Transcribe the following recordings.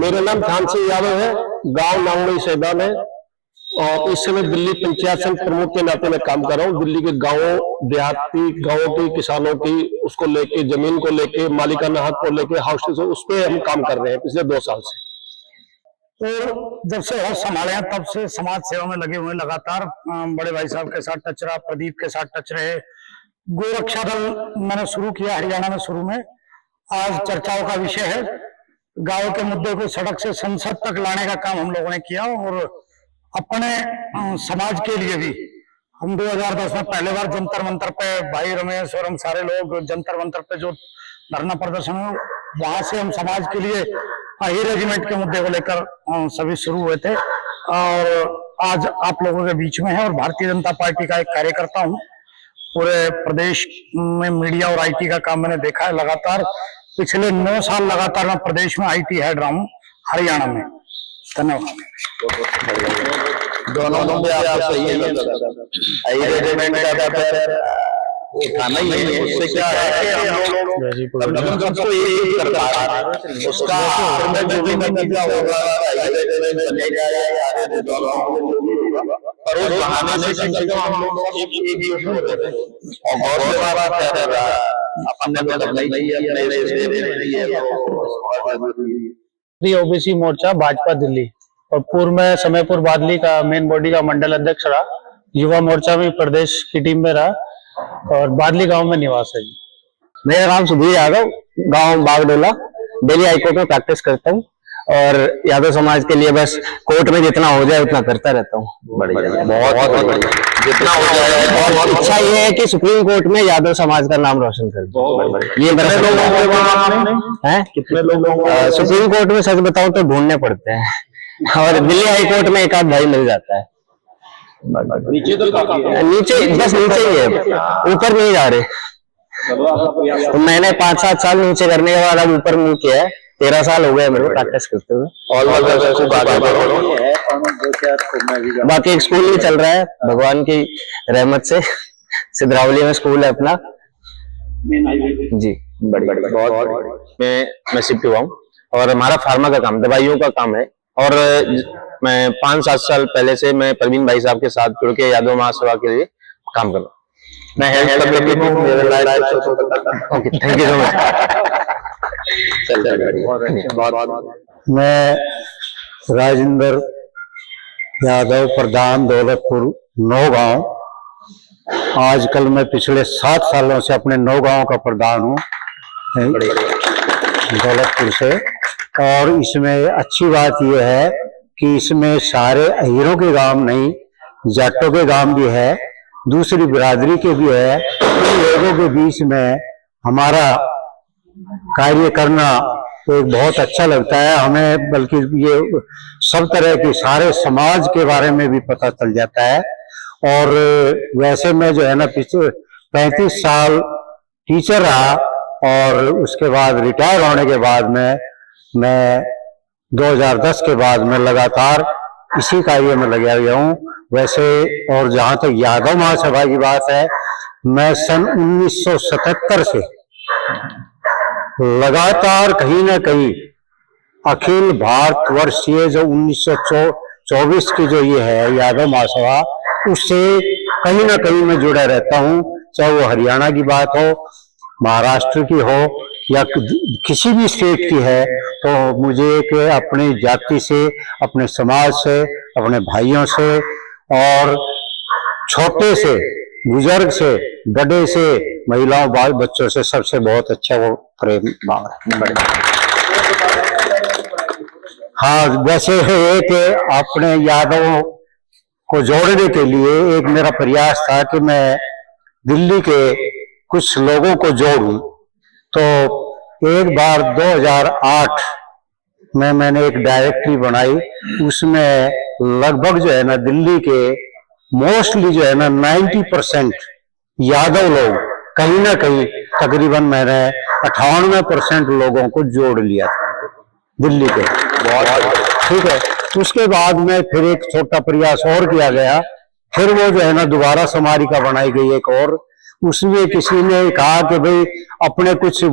मेरा नाम ध्यान सिंह यादव है, गांव नांगड़ी सैदा में, और इस समय दिल्ली पंचायत संघ प्रमुख के नाते मैं काम कर रहा हूँ। दिल्ली के गांवों देहाती गांवों की किसानों की उसको लेके, जमीन को लेके, मालिकाना हक को लेके, हाउस उस पे हम काम कर रहे हैं पिछले 2 साल से। तो जब से होश संभाले हैं तब से समाज सेवा में लगे हुए लगातार। बड़े भाई साहब के साथ टच रहा, प्रदीप के साथ टच रहे। गोरक्षा दल मैंने शुरू किया हरियाणा में शुरू में। आज चर्चाओं का विषय है, गांव के मुद्दे को सड़क से संसद तक लाने का काम हम लोगों ने किया। और अपने समाज के लिए भी हम 2010 में पहले बार जंतर मंतर पे, भाई रमेश और हम सारे लोग जंतर मंतर पे जो धरना प्रदर्शन है, वहां से हम समाज के लिए ही रेजिमेंट के मुद्दे को लेकर सभी शुरू हुए थे। और आज आप लोगों के बीच में है और भारतीय जनता पार्टी का एक कार्यकर्ता हूँ। पूरे प्रदेश में मीडिया और आईटी का काम मैंने देखा है लगातार। पिछले 9 साल लगातार मैं प्रदेश में आईटी हेड रहा हूँ हरियाणा में। धन्यवाद। दोनों मुद्दे आप सही है, रेजिमेंट का उठाना ही है। उससे क्या है कि हम लोग सबको एक सरकार उसका जो भी नतीजा होगा और उस बहाने से हम लोग एक होते हैं। और बहुत बात है अपने ओबीसी मोर्चा भाजपा दिल्ली और पूर्व में समयपुर बादली का मेन बॉडी का मंडल अध्यक्ष रहा। युवा मोर्चा में प्रदेश की टीम में रहा और बादली गांव में निवास है। मेरा नाम सुधीर यादव, गांव बागडोला, दिल्ली हाईकोर्ट में प्रैक्टिस करता हूँ और यादव समाज के लिए बस कोर्ट में जितना हो जाए उतना करता रहता हूँ। बहुत जितना हो जाए। और इच्छा ये है कि सुप्रीम कोर्ट में यादव समाज का नाम रोशन कर दूं। ये मेरा है। कितने लोग सुप्रीम कोर्ट में सच बताऊं तो ढूंढने पड़ते हैं और दिल्ली हाई कोर्ट में एक आध भाई मिल जाता है। नीचे तो नीचे बस नीचे ही है, ऊपर नहीं जा रहे। तो मैंने 5-7 साल नीचे करने के बाद अब ऊपर मुंह किया है। 13 साल हो गए मेरे को प्रैक्टिस करते हुए। बाकी एक स्कूल भी चल रहा है भगवान की रहमत से, सिद्धरावली में स्कूल है अपना जी। मैं शिफ्ट हुआ हूँ और हमारा फार्मा का काम, दवाइयों का काम है। और मैं 5-7 साल पहले से मैं परवीन भाई साहब के साथ जुड़ के यादव महासभा के लिए काम कर रहा हूँ। मैं हेल्थ कमिटी में हूँ। Okay, thank you so much. मैं राजेंद्र यादव, प्रधान दौलतपुर नौगांव। आजकल मैं पिछले 7 सालों से अपने नौगांव का प्रधान हूँ दौलतपुर से। और इसमें अच्छी बात यह है कि इसमें सारे अहीरों के गांव नहीं, जाटों के गांव भी है, दूसरी बिरादरी के भी है। इन लोगों के बीच में हमारा कार्य करना एक बहुत अच्छा लगता है हमें। बल्कि ये सब तरह के सारे समाज के बारे में भी पता चल जाता है। और वैसे मैं जो है ना पिछले 35 साल टीचर रहा और उसके बाद रिटायर होने के बाद मैं 2010 के बाद मैं लगातार इसी कार्य में लगा हुआ हूँ। वैसे और जहाँ तक यादव महासभा की बात है, मैं सन 1977 से लगातार कहीं ना कहीं अखिल भारतवर्षीय जो 1924 की जो ये है यादव महासभा, उससे कहीं ना कहीं मैं जुड़ा रहता हूँ। चाहे वो हरियाणा की बात हो, महाराष्ट्र की हो या किसी भी स्टेट की है, तो मुझे एक अपनी जाति से, अपने समाज से, अपने भाइयों से और छोटे से, बुजुर्ग से, बड़े से, महिलाओं, बाल बच्चों से सबसे बहुत अच्छा वो प्रेम भाव है। हाँ, वैसे एक अपने यादवों को जोड़ने के लिए एक मेरा प्रयास था कि मैं दिल्ली के कुछ लोगों को जोड़ूं। तो एक बार 2008 में मैंने एक डायरेक्टरी बनाई। उसमें लगभग जो है ना दिल्ली के मोस्टली जो है ना 90% यादव लोग, कहीं ना कहीं तकरीबन मैंने 98% लोगों को जोड़ लिया था दिल्ली के। ठीक है। उसके बाद में फिर एक छोटा प्रयास और किया गया। फिर वो जो है ना दोबारा समारिका बनाई गई एक और। उसमें किसी ने कहा कि भाई अपने कुछ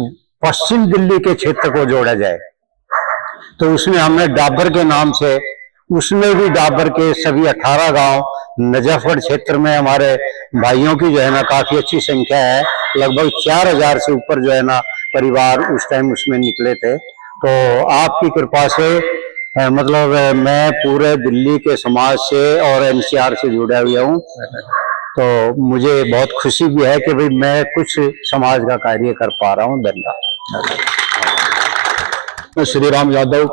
पश्चिम दिल्ली के क्षेत्र को जोड़ा जाए। तो उसमें हमने डाबर के नाम से, उसमें भी डाबर के सभी 18 गांव, नजफगढ़ क्षेत्र में हमारे भाइयों की जो है ना काफी अच्छी संख्या है, लगभग 4000 से ऊपर जो है ना परिवार उस टाइम उसमें निकले थे। तो आपकी कृपा से मतलब मैं पूरे दिल्ली के समाज से और एनसीआर से जुड़ा हुआ हूँ, तो मुझे बहुत खुशी भी है कि भाई मैं कुछ समाज का कार्य कर पा रहा हूँ। धन्यवाद। मैं श्री राम यादव,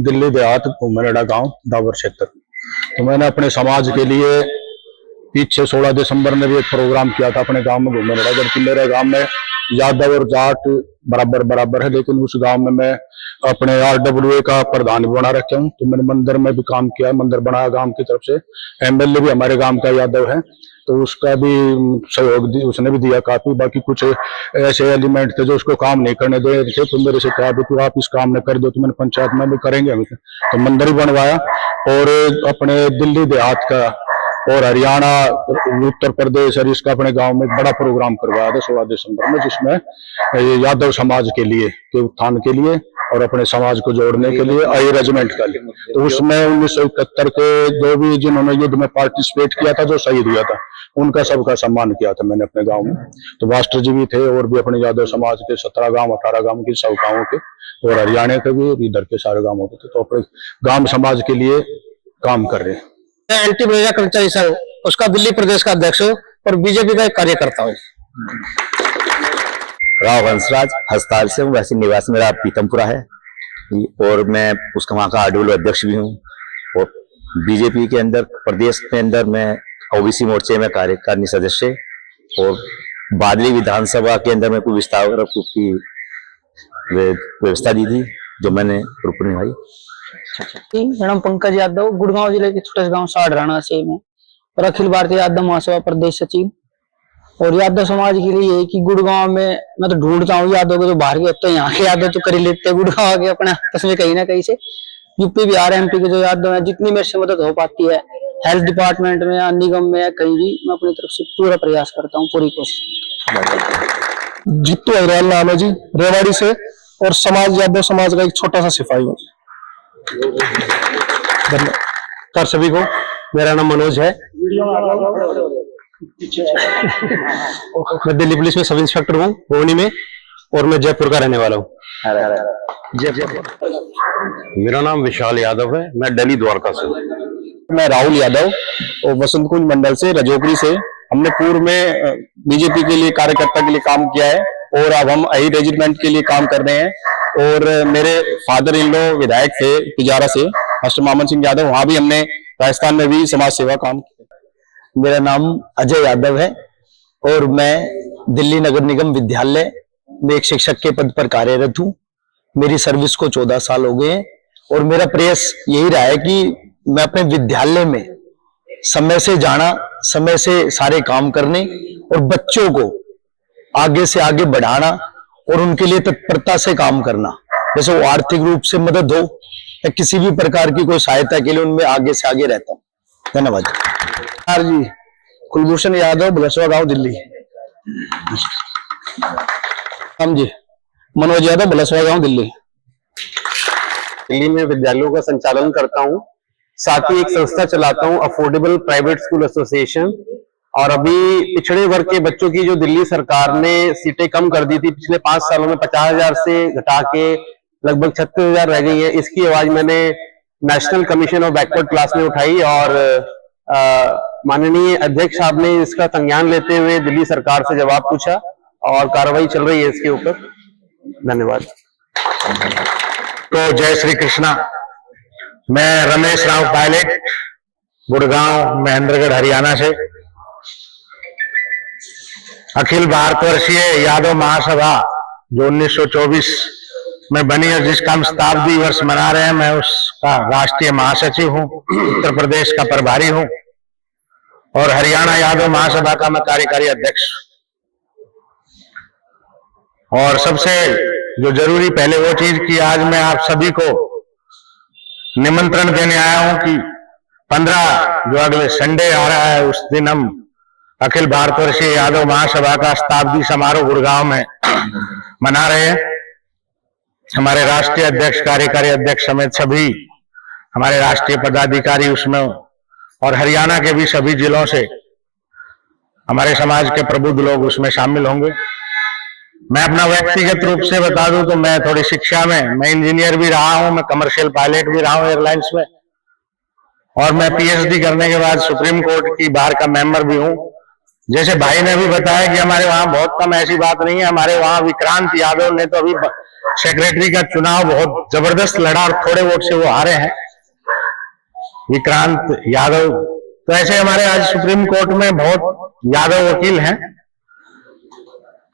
दिल्ली देहात, भूमेड़ा गांव, डाबर क्षेत्र। तो मैंने अपने समाज के लिए पीछे 16 दिसंबर में भी एक प्रोग्राम किया था अपने गांव में भूमेड़ा, जबकि मेरे गांव में यादव और जाट बराबर बराबर है, लेकिन उस गांव में मैं अपने RWA का प्रधान भी बना रखा हूँ। तो मैंने मंदिर में भी काम किया, मंदिर बनाया गांव की तरफ से। MLA भी हमारे गांव का यादव है, तो उसका भी सहयोग उसने भी दिया काफी। बाकी कुछ ऐसे एलिमेंट थे जो उसको काम नहीं करने दे रहे थे, तो मेरे से कहा तू आप इस काम में कर दो, तो मैंने पंचायत में भी करेंगे हम, तो मंदिर भी बनवाया। और अपने दिल्ली देहात का और हरियाणा, उत्तर प्रदेश और इसका अपने गांव में बड़ा प्रोग्राम करवाया था 16 दिसंबर में, जिसमें यादव समाज के लिए, के उत्थान के लिए और अपने समाज को जोड़ने के लिए आई रेजिमेंट का लिए। तो उसमें 1971 के जो भी जिन्होंने युद्ध में पार्टिसिपेट किया था, जो शहीद हुआ था, उनका सबका सम्मान किया था मैंने अपने गांव में। तो मास्टर जी भी थे और भी अपने यादव समाज के 17 गांव 18 गांव के, सब गाँवों के, और हरियाणा के भी, इधर के सारे गाँवों के थे। तो अपने गांव समाज के लिए काम कर रहे हैं। एंटी भेजा कर्मचारी संघ, उसका दिल्ली प्रदेश का अध्यक्ष हूँ और बीजेपी का एक कार्यकर्ता हूँ। राव हंसराज, हस्ताल से हूँ, वैसे निवास मेरा पीतमपुरा है, और मैं उसका वहाँ का RWA अध्यक्ष भी हूँ। और बीजेपी के अंदर प्रदेश के अंदर मैं OBC मोर्चे में कार्यकारिणी सदस्य, और बादली विधानसभा के अंदर मैं कोई विस्तार की व्यवस्था दी थी, जो मैंने रूप निभाई। मेरा नाम पंकज यादव, गुड़गांव जिले के छोटे गांव साढ़राना से मैं, और अखिल भारतीय यादव महासभा प्रदेश सचिव। और यादव समाज के लिए है कि गुड़गांव में मैं तो ढूंढता हूँ यादव को, जो बाहर के, अब तो यहाँ के यादव तो कर ही लेते हैं गुड़गांव के अपने आपस में कहीं ना कहीं से। यूपी बिहार MP के जो यादव है, जितनी मेरे से मदद हो पाती है, हेल्थ डिपार्टमेंट में या निगम में या कहीं भी, मैं अपनी तरफ से पूरा प्रयास करता हूँ, पूरी कोशिश। जीतू अग्रवाल नाम है जी, रेवाड़ी से, और समाज यादव समाज का एक छोटा सा सिपाही हूँ। धन्यवाद सभी को। मेरा नाम मनोज है, मैं दिल्ली पुलिस में सब इंस्पेक्टर हूँ रोहिणी में, और मैं जयपुर का रहने वाला हूँ। मेरा नाम विशाल यादव है, मैं दिल्ली द्वारका से हूँ। मैं राहुल यादव और वसंत कुंज मंडल से, रजोगरी से। हमने पूर्व में बीजेपी के लिए कार्यकर्ता के लिए काम किया है, और अब हम आई रेजिमेंट के लिए काम कर रहे हैं। और मेरे फादर इन लॉ विधायक थे पिजारा से, मास्टर मामन सिंह यादव, वहां भी हमने राजस्थान में भी समाज सेवा काम किया। मेरा नाम अजय यादव है और मैं दिल्ली नगर निगम विद्यालय में एक शिक्षक के पद पर कार्यरत हूँ। मेरी सर्विस को 14 साल हो गए हैं, और मेरा प्रयास यही रहा है कि मैं अपने विद्यालय में समय से जाना, समय से सारे काम करने, और बच्चों को आगे से आगे बढ़ाना, और उनके लिए तत्परता से काम करना। जैसे वो आर्थिक रूप से मदद हो या किसी भी प्रकार की कोई सहायता के लिए, उनमें आगे से आगे रहता हूँ। धन्यवाद जी। कुलभूषण यादव, बलसवा गांव, दिल्ली। हम जी मनोज यादव, बलसवा गांव, दिल्ली। दिल्ली में विद्यालयों का संचालन करता हूँ, साथ ही एक संस्था चलाता हूँ, अफोर्डेबल प्राइवेट स्कूल एसोसिएशन। और अभी पिछड़े वर्ग के बच्चों की जो दिल्ली सरकार ने सीटें कम कर दी थी पिछले 5 सालों में, 50,000 से घटा के लगभग 36,000 रह गई है। इसकी आवाज मैंने national commission of backward class में उठाई, और माननीय अध्यक्ष साहब ने इसका संज्ञान लेते हुए दिल्ली सरकार से जवाब पूछा, और कार्रवाई चल रही है इसके ऊपर। धन्यवाद। तो जय श्री कृष्णा। मैं रमेश राव पायलट, गुड़गांव, महेंद्रगढ़, हरियाणा से। अखिल भारतवर्षीय यादव महासभा जो 1924 में बनी और जिसका हम शताब्दी वर्ष मना रहे हैं, मैं उसका राष्ट्रीय महासचिव हूँ, उत्तर प्रदेश का प्रभारी हूँ, और हरियाणा यादव महासभा का मैं कार्यकारी अध्यक्ष। और सबसे जो जरूरी पहले वो चीज कि आज मैं आप सभी को निमंत्रण देने आया हूं कि 15 जो अगले संडे आ रहा है, उस दिन हम अखिल भारतवर्षीय यादव महासभा का शताब्दी समारोह गुड़गांव में मना रहे हैं। हमारे राष्ट्रीय अध्यक्ष, कार्यकारी अध्यक्ष समेत सभी हमारे राष्ट्रीय पदाधिकारी उसमें, और हरियाणा के भी सभी जिलों से हमारे समाज के प्रबुद्ध लोग उसमें शामिल होंगे। मैं अपना व्यक्तिगत रूप से बता दूं तो मैं थोड़ी शिक्षा में, मैं इंजीनियर भी रहा हूं, मैं कमर्शियल पायलट भी रहा हूं एयरलाइंस में, और मैं पीएचडी करने के बाद सुप्रीम कोर्ट की बार का मेंबर भी हूं। जैसे भाई ने भी बताया कि हमारे वहां बहुत कम, ऐसी बात नहीं है। हमारे वहां विक्रांत यादव ने तो अभी सेक्रेटरी का चुनाव बहुत जबरदस्त लड़ा और थोड़े वोट से वो हारे हैं, विक्रांत यादव। तो ऐसे हमारे आज सुप्रीम कोर्ट में बहुत यादव वकील हैं।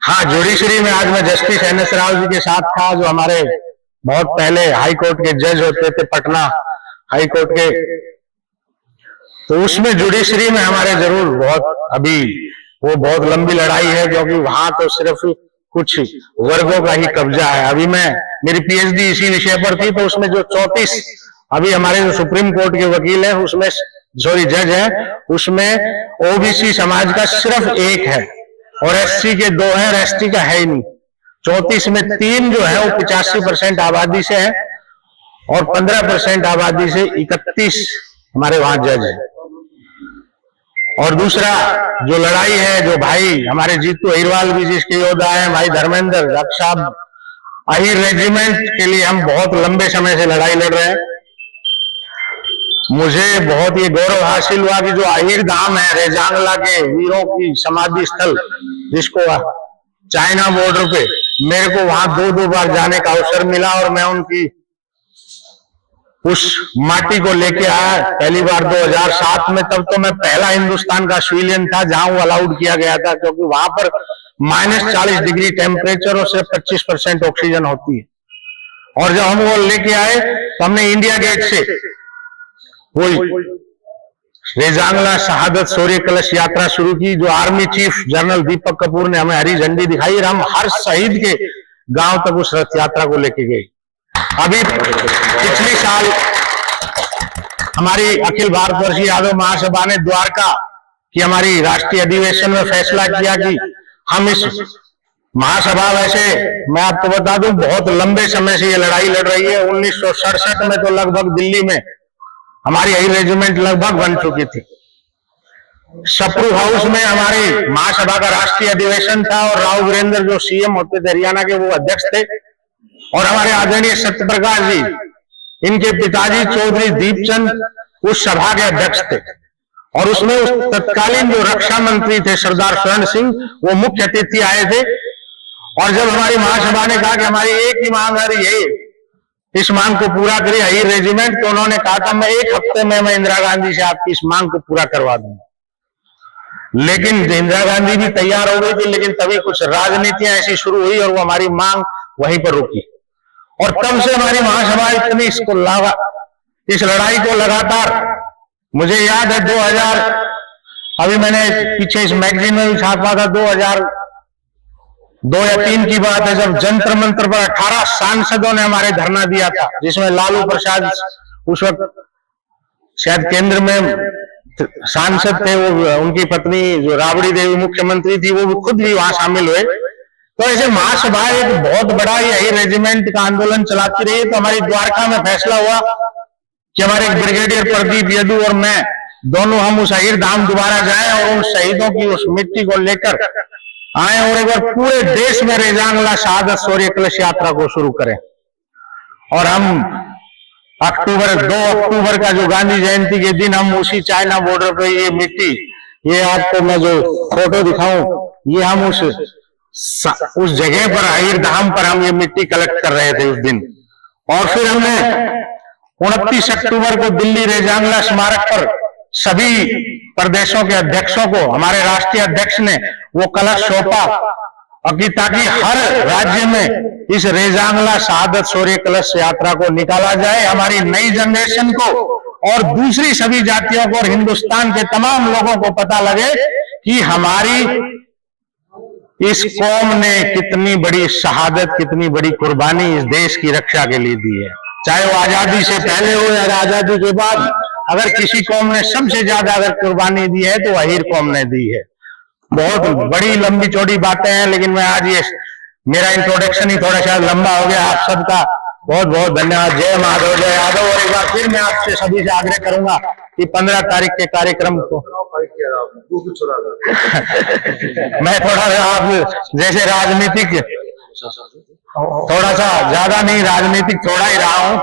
हाँ, जुडिशरी में आज मैं जस्टिस NS राव जी के साथ था, जो हमारे बहुत पहले हाई कोर्ट के जज होते थे, पटना हाई कोर्ट के। तो उसमें जुडिशरी में हमारे जरूर बहुत, अभी वो बहुत लंबी लड़ाई है, क्योंकि वहां तो सिर्फ कुछ वर्गों का ही कब्जा है। अभी मेरी पीएचडी इसी विषय पर थी, तो उसमें जो 34 अभी हमारे जो सुप्रीम कोर्ट के वकील हैं, उसमें जज हैं, उसमें ओबीसी समाज का सिर्फ 1 है और एससी के 2 हैं और एसटी का है ही नहीं। 34 में 3 जो है वो 85% आबादी से है और 15% आबादी से 31 हमारे वहां जज है। और दूसरा जो लड़ाई है, जो भाई हमारे जीतू अहिरवाल भी जिसके योद्धा है, भाई धर्मेंद्र रक्षा अहिर रेजिमेंट के लिए हम बहुत लंबे समय से लड़ाई लड़ रहे हैं। मुझे बहुत ये गौरव हासिल हुआ कि जो अहिर धाम है, रेजांगला के वीरों की समाधि स्थल, जिसको चाइना बॉर्डर पे, मेरे को वहां 2 बार जाने का अवसर मिला और मैं उनकी उस माटी को लेके आया। पहली बार 2007 में, तब तो मैं पहला हिंदुस्तान का सिविलियन था जहां वो अलाउड किया गया था, क्योंकि वहां पर -40 डिग्री टेम्परेचर और सिर्फ 25% ऑक्सीजन होती है। और जब हम वो लेके आए तो हमने इंडिया गेट से वही रेजांगला शहादत शौर्य कलश यात्रा शुरू की, जो army chief general Deepak Kapoor ने हमें हरी झंडी दिखाई और हम हर शहीद के गांव तक उस रथ यात्रा को लेके गए। अभी पिछले साल हमारी अखिल भारतवर्षीय यादव महासभा ने द्वारका की हमारी राष्ट्रीय अधिवेशन में फैसला किया कि हम इस महासभा, वैसे मैं आपको बता दूं बहुत लंबे समय से ये लड़ाई लड़ रही है। 1967 में तो लगभग दिल्ली में हमारी अहिर रेजिमेंट लगभग बन चुकी थी। सप्रू हाउस में हमारी महासभा का राष्ट्रीय अधिवेशन था और राव वीरेंद्र जो सीएम होते थे हरियाणा के, वो अध्यक्ष थे, और हमारे आदरणीय सत्यप्रकाश जी, इनके पिताजी चौधरी दीपचंद उस सभा के अध्यक्ष थे। और उसमें उस तत्कालीन जो रक्षा मंत्री थे सरदार स्वर्ण सिंह, वो मुख्य अतिथि आए थे। और जब हमारी महासभा ने कहा कि हमारी एक ही मांग है, यही इस मांग को पूरा करिए अहिर रेजिमेंट, तो उन्होंने कहा था मैं 1 हफ्ते में मैं इंदिरा गांधी से आपकी इस मांग को पूरा करवा दूंगा। लेकिन इंदिरा गांधी भी तैयार हो गई थी, लेकिन तभी कुछ राजनीतियां ऐसी शुरू हुई और वो हमारी मांग वहीं पर रुकी। और तब से हमारी महासभा इतनी इस लड़ाई को लगातार, मुझे याद है 2000, अभी मैंने पीछे इस मैगजीन में भी छापा था, 2002 या 3 की बात है, जब जंतर मंतर पर 18 सांसदों ने हमारे धरना दिया था, जिसमें लालू प्रसाद उस वक्त शायद केंद्र में सांसद थे, वो उनकी पत्नी जो राबड़ी देवी मुख्यमंत्री थी, वो भी खुद भी वहां शामिल हुए। तो ऐसे महासभा एक बहुत बड़ा यही रेजिमेंट का आंदोलन चलाती रही। तो हमारी द्वारका में फैसला हुआ कि हमारे ब्रिगेडियर प्रदीप यदु और मैं दोनों हम उस अहिर धाम दोबारा जाएं और उन शहीदों की उस मिट्टी को लेकर आए और एक बार पूरे देश में रेजांगला शहादत शौर्य कलश यात्रा को शुरू करें। और हम 2 अक्टूबर का जो गांधी जयंती के दिन हम उसी चाइना बॉर्डर पे ये मिट्टी, ये आपको मैं जो फोटो दिखाऊं, ये हम उस जगह पर अहिर धाम पर हम ये मिट्टी कलेक्ट कर रहे थे उस दिन। और फिर हमने 29 अक्टूबर को दिल्ली रेजांगला स्मारक पर सभी प्रदेशों के अध्यक्षों को हमारे राष्ट्रीय अध्यक्ष ने वो कलश सौंपा, ताकि हर राज्य में इस रेजांगला शहादत शौर्य कलश यात्रा को निकाला जाए, हमारी नई जनरेशन को और दूसरी सभी जातियों को और हिंदुस्तान के तमाम लोगों को पता लगे कि हमारी इस कौम ने कितनी बड़ी शहादत, कितनी बड़ी कुर्बानी इस देश की रक्षा के लिए दी है। चाहे वो आजादी से पहले हो या आजादी के बाद, अगर किसी कौम ने सबसे ज्यादा अगर कुर्बानी दी है तो अहिर कौम ने दी है। बहुत बड़ी लंबी चौड़ी बातें हैं, लेकिन मैं आज ये मेरा इंट्रोडक्शन ही थोड़ा सा लंबा हो गया। आप सबका बहुत बहुत धन्यवाद। जय माधव, जय यादव। और एक बार फिर मैं आपसे सभी से आग्रह करूंगा कि 15 तारीख के कार्यक्रम को मैं थोड़ा आप जैसे राजनीतिक थोड़ा सा ज्यादा नहीं, राजनीतिक थोड़ा ही रहा हूँ।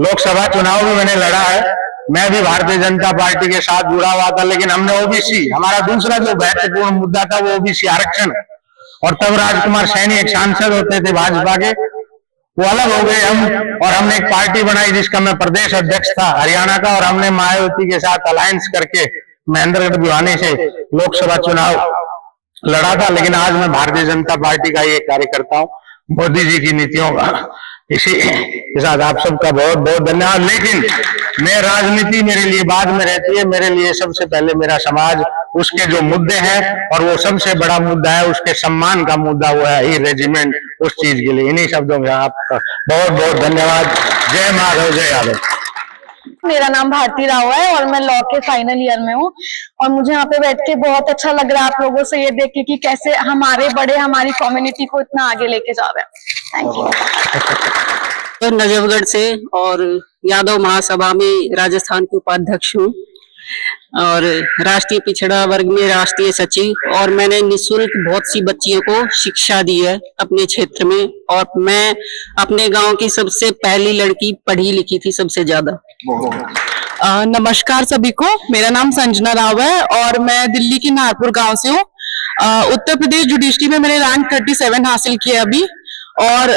लोकसभा चुनाव भी मैंने लड़ा है, मैं भी भारतीय जनता पार्टी के साथ जुड़ा हुआ था, लेकिन हमने ओबीसी, हमारा दूसरा जो महत्वपूर्ण मुद्दा था वो ओबीसी आरक्षण, और तब राजकुमार सैनी एक सांसद होते थे भाजपा के, वो अलग हो गए हम, और हमने एक पार्टी बनाई जिसका मैं प्रदेश अध्यक्ष था हरियाणा का, और हमने मायावती के साथ अलायंस करके महेंद्रगढ़ भिवानी से लोकसभा चुनाव लड़ा था। लेकिन आज मैं भारतीय जनता पार्टी का ये कार्यकर्ता हूँ, मोदी जी की नीतियों का। इसी के साथ आप सबका बहुत बहुत धन्यवाद। लेकिन मैं राजनीति मेरे लिए बाद में रहती है, मेरे लिए सबसे पहले मेरा समाज, उसके जो मुद्दे हैं, और वो सबसे बड़ा मुद्दा है उसके सम्मान का मुद्दा, वो है ही रेजिमेंट। उस चीज के लिए इन्हीं शब्दों में आपका बहुत बहुत धन्यवाद। जय माधव, जय यादव। मेरा नाम भारती राव है और मैं लॉ के फाइनल ईयर में हूँ, और मुझे यहाँ पे बैठ के बहुत अच्छा लग रहा है आप लोगों से ये देख के कि कैसे हमारे बड़े हमारी कम्युनिटी को इतना आगे लेके जा रहे हैं। Thank you. नजफगढ़ से और यादव महासभा में राजस्थान की उपाध्यक्ष हूँ और राष्ट्रीय पिछड़ा वर्ग में राष्ट्रीय सचिव, और मैंने निःशुल्क बहुत सी बच्चियों को शिक्षा दी है अपने क्षेत्र में, और मैं अपने गांव की सबसे पहली लड़की पढ़ी लिखी थी सबसे ज्यादा। नमस्कार सभी को, मेरा नाम संजना राव है और मैं दिल्ली के नागपुर गांव से हूँ। उत्तर प्रदेश जुडिशरी में मैंने रैंक 37 हासिल किया अभी। और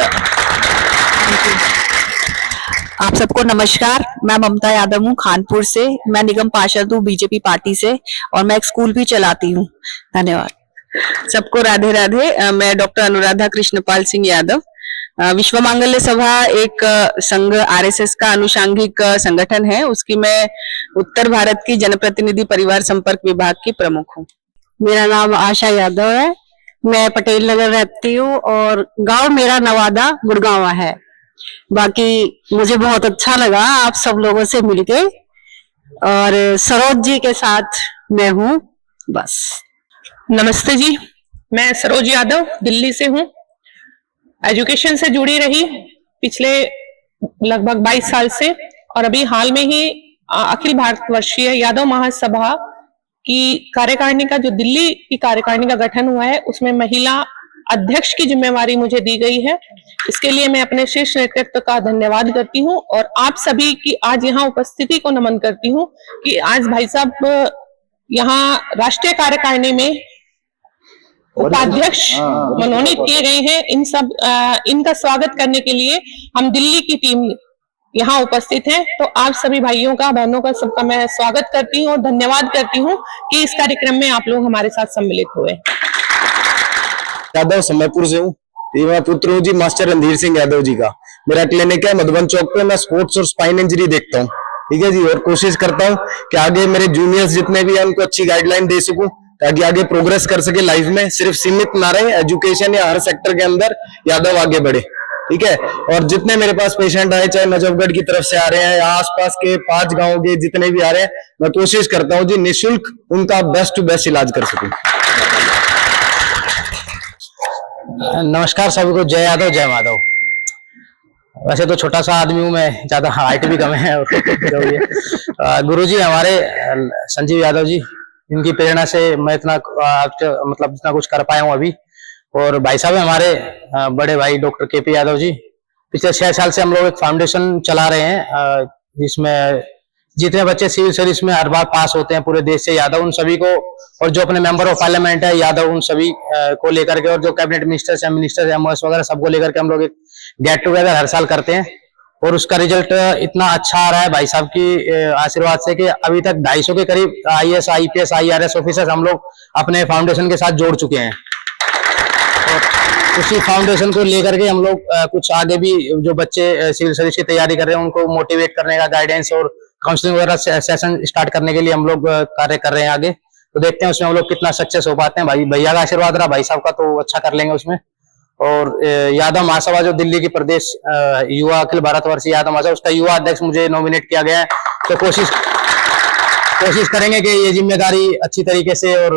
आप सबको नमस्कार, मैं ममता यादव हूँ खानपुर से। मैं निगम पार्षद हूँ बीजेपी पार्टी से, और मैं एक स्कूल भी चलाती हूँ। धन्यवाद। सबको राधे राधे। मैं डॉक्टर अनुराधा कृष्णपाल सिंह यादव। विश्व मांगल्य सभा एक संघ आरएसएस का अनुषांगिक संगठन है, उसकी मैं उत्तर भारत की जनप्रतिनिधि परिवार संपर्क विभाग की प्रमुख हूँ। मेरा नाम आशा यादव है, मैं पटेल नगर रहती हूँ और गांव मेरा नवादा गुड़गांव है। बाकी मुझे बहुत अच्छा लगा आप सब लोगों से मिलके, और सरोज जी के साथ मैं हूँ बस। नमस्ते जी, मैं सरोज यादव दिल्ली से हूँ। एजुकेशन से जुड़ी रही पिछले लगभग 22 साल से, और अभी हाल में ही अखिल भारतवर्षीय यादव महासभा की कार्यकारिणी का, जो दिल्ली की कार्यकारिणी का गठन हुआ है, उसमें महिला अध्यक्ष की जिम्मेवारी मुझे दी गई है। इसके लिए मैं अपने शीर्ष नेतृत्व का धन्यवाद करती हूँ, और आप सभी की आज यहाँ उपस्थिति को नमन करती हूँ कि आज भाई साहब यहाँ राष्ट्रीय कार्यकारिणी में उपाध्यक्ष मनोनीत किए गए हैं। इनका स्वागत करने के लिए हम दिल्ली की टीम यहाँ उपस्थित है। तो आप सभी भाइयों का, बहनों का, सबका मैं स्वागत करती हूँ और धन्यवाद करती हूँ कि इस कार्यक्रम में आप लोग हमारे साथ सम्मिलित हुए। यादव समयपुर से हूँ, ये मैं पुत्र हूँ जी मास्टर रणधीर सिंह यादव जी का। मेरा क्लिनिक है मधुबन चौक पे। मैं स्पोर्ट्स और स्पाइन इंजरी देखता हूँ, ठीक है जी, और कोशिश करता हूँ कि आगे मेरे जूनियर्स जितने भी हैं उनको अच्छी गाइडलाइन दे सकूं, ताकि आगे प्रोग्रेस कर सके लाइफ में, सिर्फ सीमित ना रहे एजुकेशन या हर सेक्टर के अंदर यादव आगे बढ़े, ठीक है। और जितने मेरे पास पेशेंट आए, चाहे नजफगढ़ की तरफ से आ रहे हैं या आसपास के 5 गांव के जितने भी आ रहे हैं, मैं कोशिश करता हूँ जी निःशुल्क उनका बेस्ट टू बेस्ट इलाज कर सकूं। नमस्कार सभी को, जय यादव जय माधव। वैसे तो छोटा सा आदमी हूँ मैं, ज्यादा हाइट भी कम है, और गुरुजी हमारे संजीव यादव जी, इनकी प्रेरणा से मैं इतना मतलब इतना कुछ कर पाया हूँ अभी। और भाई साहब हमारे बड़े भाई डॉक्टर केपी यादव जी, पिछले 6 साल से हम लोग एक फाउंडेशन चला रहे हैं, जिसमें जितने बच्चे सिविल सर्विस में हर बार पास होते हैं पूरे देश से यादव, उन सभी को, और जो अपने मेंबर ऑफ पार्लियामेंट है यादव, उन सभी को लेकर के, और जो कैबिनेट मिनिस्टर्स है एमओएस वगैरह सबको लेकर के हम लोग एक गेट टुगेदर हर साल करते हैं। और उसका रिजल्ट इतना अच्छा आ रहा है भाई साहब की आशीर्वाद से कि अभी तक 250 के करीब आईएएस, आईपीएस, आईआरएस ऑफिसर्स हम लोग अपने फाउंडेशन के साथ जोड़ चुके हैं। और उसी फाउंडेशन को लेकर के हम लोग कुछ आगे भी जो बच्चे सिविल सर्विस की तैयारी कर रहे हैं उनको मोटिवेट करने का, गाइडेंस और काउंसलिंग वगैरह सेशन स्टार्ट करने के लिए हम लोग कार्य कर रहे हैं आगे। तो देखते हैं उसमें हम लोग कितना सक्सेस हो पाते हैं। भाई भैया का आशीर्वाद रहा, भाई साहब का, तो अच्छा कर लेंगे उसमें। और यादव महासभा जो दिल्ली की प्रदेश युवा अखिल भारतवर्षीय यादव महासभा, उसका युवा अध्यक्ष मुझे नॉमिनेट किया गया है। तो कोशिश करेंगे कि ये जिम्मेदारी अच्छी तरीके से और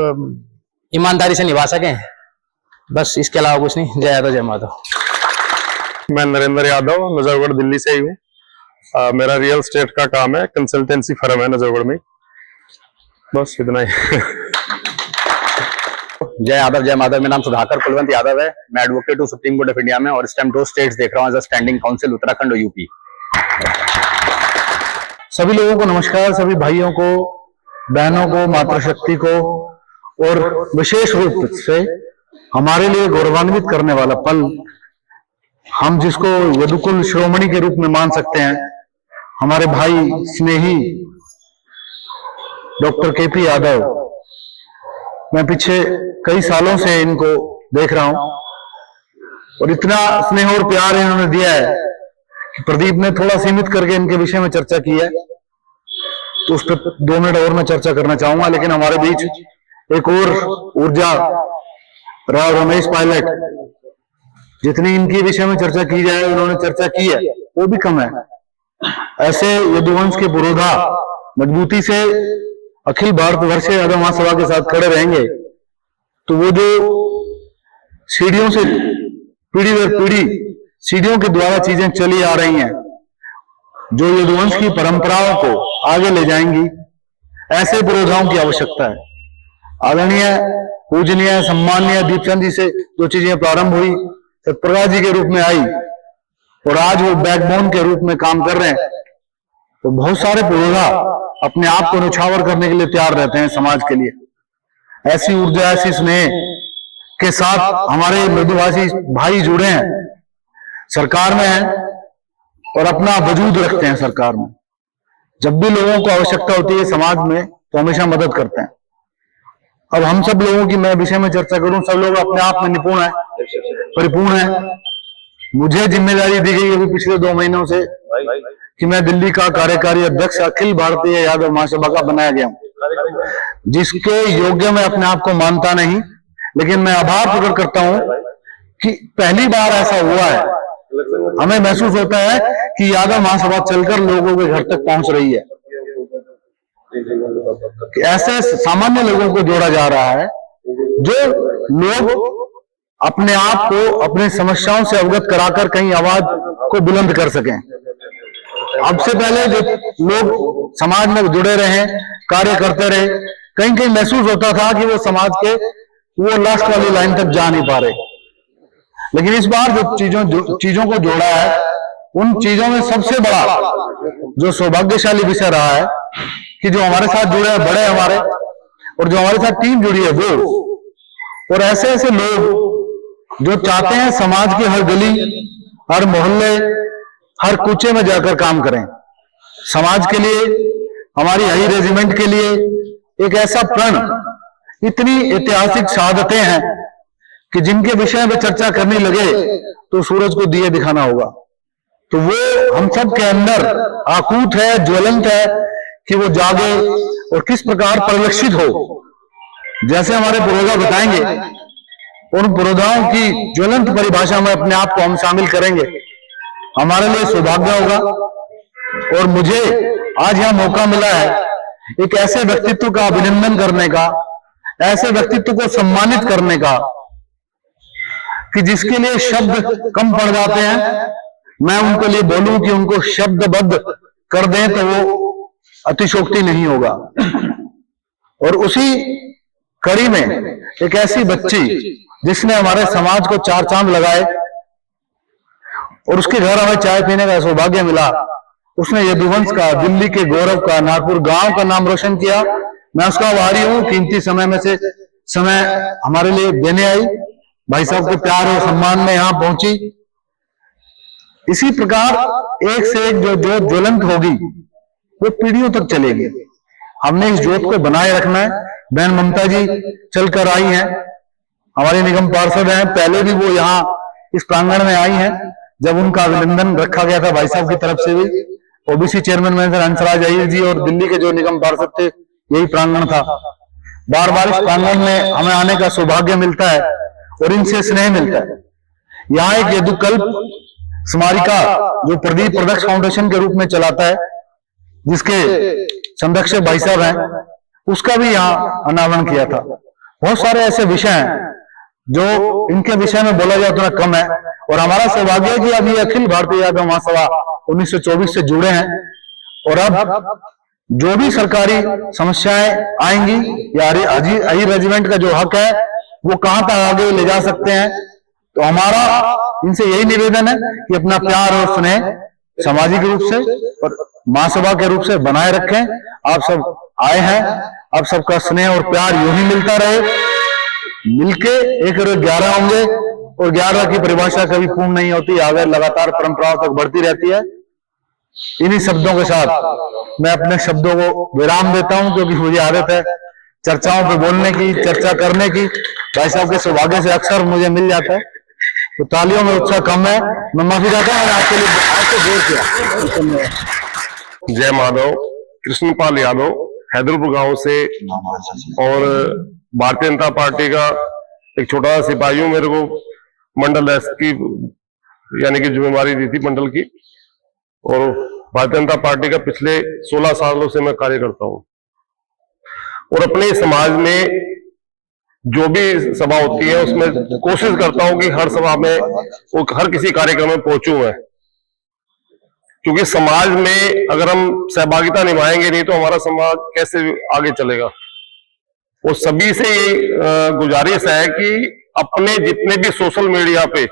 ईमानदारी से निभा सकें। बस इसके अलावा कुछ नहीं। जय यादव जय माधव। मैं नरेंद्र यादव नजरगढ़ दिल्ली से ही हूँ। मेरा रियल एस्टेट का काम है, कंसल्टेंसी फर्म है नजरगढ़ में। बस इतना ही। जय यादव जय माधव। मेरा नाम सुधाकर कुलवंत यादव है। मैं एडवोकेट हूँ सुप्रीम कोर्ट ऑफ इंडिया में और इस टाइम 2 स्टेट्स देख रहा हूँ as a standing counsel, Uttarakhand और यूपी। सभी लोगों को नमस्कार, सभी भाइयों को, बहनों को, मातृशक्ति को, और विशेष रूप से हमारे लिए गौरवान्वित करने वाला पल, हम जिसको यदुकुल शिरोमणि के रूप में मान सकते हैं, हमारे भाई स्नेही डॉक्टर केपी यादव। मैं पीछे कई सालों से इनको देख रहा हूं और इतना स्नेह और प्यार इन्होंने दिया है कि प्रदीप ने थोड़ा सीमित करके इनके विषय में चर्चा की है, तो उस पर 2 मिनट और मैं चर्चा करना चाहूंगा। लेकिन हमारे बीच एक और ऊर्जा राव रमेश पायलट, जितनी इनके विषय में चर्चा की जाए उन्होंने चर्चा की है वो भी कम है। ऐसे यदुवंश के पुरोधा मजबूती से अखिल भारतवर्षीय यादव महासभा के साथ खड़े रहेंगे तो वो जो सीढ़ियों से पीढ़ी दर पीढ़ी सीढ़ियों के द्वारा चीजें चली आ रही हैं, जो यदुवंश की परंपराओं को आगे ले जाएंगी, ऐसे पुरोधाओं की आवश्यकता है। आदरणीय पूजनीय सम्माननीय दीपचंद जी से जो चीजें प्रारंभ हुई, सत्यप्रकाश जी के रूप में आई और आज वो बैकबोन के रूप में काम कर रहे हैं, तो बहुत सारे पुरोधा अपने आप को न्यौछावर करने के लिए तैयार रहते हैं समाज के लिए। ऐसी ऊर्जा, ऐसी स्नेह के साथ हमारे मृदुभाषी भाई जुड़े हैं, सरकार में हैं और अपना वजूद रखते हैं सरकार में। जब भी लोगों को आवश्यकता होती है समाज में तो हमेशा मदद करते हैं। अब हम सब लोगों की मैं विषय में चर्चा करूं, सब लोग अपने आप में निपुण है, परिपूर्ण है। मुझे जिम्मेदारी दी गई अभी पिछले 2 महीनों से कि मैं दिल्ली का कार्यकारी अध्यक्ष अखिल भारतीय यादव महासभा का बनाया गया हूं, जिसके योग्य मैं अपने आप को मानता नहीं, लेकिन मैं आभार प्रकट करता हूं कि पहली बार ऐसा हुआ है। हमें महसूस होता है कि यादव महासभा चलकर लोगों के घर तक पहुंच रही है, कि ऐसे सामान्य लोगों को जोड़ा जा रहा है जो लोग अपने आप को अपनी समस्याओं से अवगत कराकर कहीं आवाज को बुलंद कर सकें। अब से पहले जो लोग समाज में जुड़े रहे, कार्य करते रहे, कहीं कहीं महसूस होता था कि वो समाज के वो लास्ट वाली लाइन तक जा नहीं पा रहे। लेकिन इस बार जो चीजों को जोड़ा है, उन चीजों में सबसे बड़ा जो सौभाग्यशाली विषय रहा है कि जो हमारे साथ जुड़े हैं बड़े हमारे, और जो हमारे साथ टीम जुड़ी है वो, और ऐसे ऐसे लोग जो चाहते हैं समाज के हर गली, हर मोहल्ले, हर कूचे में जाकर काम करें, समाज के लिए, हमारी हाई रेजिमेंट के लिए एक ऐसा प्रण। इतनी ऐतिहासिक शहादतें हैं कि जिनके विषय में चर्चा करने लगे तो सूरज को दिए दिखाना होगा। तो वो हम सब के अंदर आकूत है, ज्वलंत है कि वो जागे और किस प्रकार परिलक्षित हो। जैसे हमारे पुरोधा बताएंगे, उन पुरोधाओं की ज्वलंत परिभाषा में अपने आप को हम शामिल करेंगे, हमारे लिए सौभाग्य होगा। और मुझे आज यह मौका मिला है एक ऐसे व्यक्तित्व का अभिनंदन करने का, ऐसे व्यक्तित्व को सम्मानित करने का कि जिसके लिए शब्द कम पड़ जाते हैं। मैं उनके लिए बोलूं कि उनको शब्दबद्ध कर दें तो वो अतिशोक्ति नहीं होगा। और उसी कड़ी में एक ऐसी बच्ची जिसने हमारे समाज को 4 चांद लगाए और उसके घर हमें चाय पीने का सौभाग्य मिला, उसने यदुवंश का, दिल्ली के गौरव का, नागपुर गांव का नाम रोशन किया। मैं उसका आभारी हूं। कीमती समय में से समय हमारे लिए देने आई, भाई साहब के प्यार और सम्मान में यहां पहुंची। इसी प्रकार एक से एक जो ज्वलंत होगी वो पीढ़ियों तक चलेगी। हमने इस ज्योत को बनाए रखना है। बहन ममता जी चलकर आई हैं, हमारे निगम पार्षद हैं, पहले भी वो यहाँ इस प्रांगण में आई हैं जब उनका अभिनंदन रखा गया था भाई साहब की तरफ से भी। OBC chairman manager Hansraj Iyer ji और दिल्ली के जो निगम पार्षद थे, यही प्रांगण था। बार बार इस प्रांगण में हमें आने का सौभाग्य मिलता है और इनसे स्नेह मिलता है। यहाँ एक यदुकल्प स्मारिका जो प्रदीप प्रदक्ष फाउंडेशन के रूप में चलाता है, जिसके संरक्षक भाई साहब हैं, उसका भी यहाँ अनावरण किया था। बहुत सारे ऐसे विषय हैं जो इनके विषय में बोला जाए उतना कम है। और हमारा सौभाग्य है कि अब ये अखिल भारतीय यादव महासभा 1924 से जुड़े हैं और अब जो भी सरकारी समस्याएं आएंगी या अहीर रेजिमेंट का जो हक है वो कहां तक आगे ले जा सकते हैं, तो हमारा इनसे यही निवेदन है कि अपना प्यार और स्नेह सामाजिक रूप से और महासभा के रूप से बनाए रखें। आप सब आए हैं, आप सबका स्नेह और प्यार यूं ही मिलता रहे, मिलके 1 और 11 होंगे और 11 की परिभाषा कभी पूर्ण नहीं होती, आगे लगातार परंपराओं तक बढ़ती रहती है। इन्हीं शब्दों के साथ मैं अपने शब्दों को विराम देता हूं, क्योंकि मुझे आदत है चर्चाओं पे बोलने की, चर्चा करने की। भाई साहब के सौभाग्य से अक्सर मुझे मिल जाता है, तो तालियों में उत्साह कम है, मैं माफी चाहता हूँ आपके लिए आपको जोर किया। जय माधव, कृष्णपाल यादव, हैदरपुर गांव से और भारतीय जनता पार्टी का एक छोटा सा सिपाही हूँ। मेरे को मंडल एस की यानी कि जिम्मेवारी दी थी मंडल की, और भारतीय जनता पार्टी का पिछले 16 सालों से मैं कार्य करता हूँ। और अपने समाज में जो भी सभा होती है उसमें कोशिश करता हूं कि हर सभा में वो हर किसी कार्यक्रम में पहुंचूं मैं, क्योंकि समाज में अगर हम सहभागिता निभाएंगे नहीं तो हमारा समाज कैसे आगे चलेगा। वो सभी से ये गुजारिश है कि अपने जितने भी सोशल मीडिया पे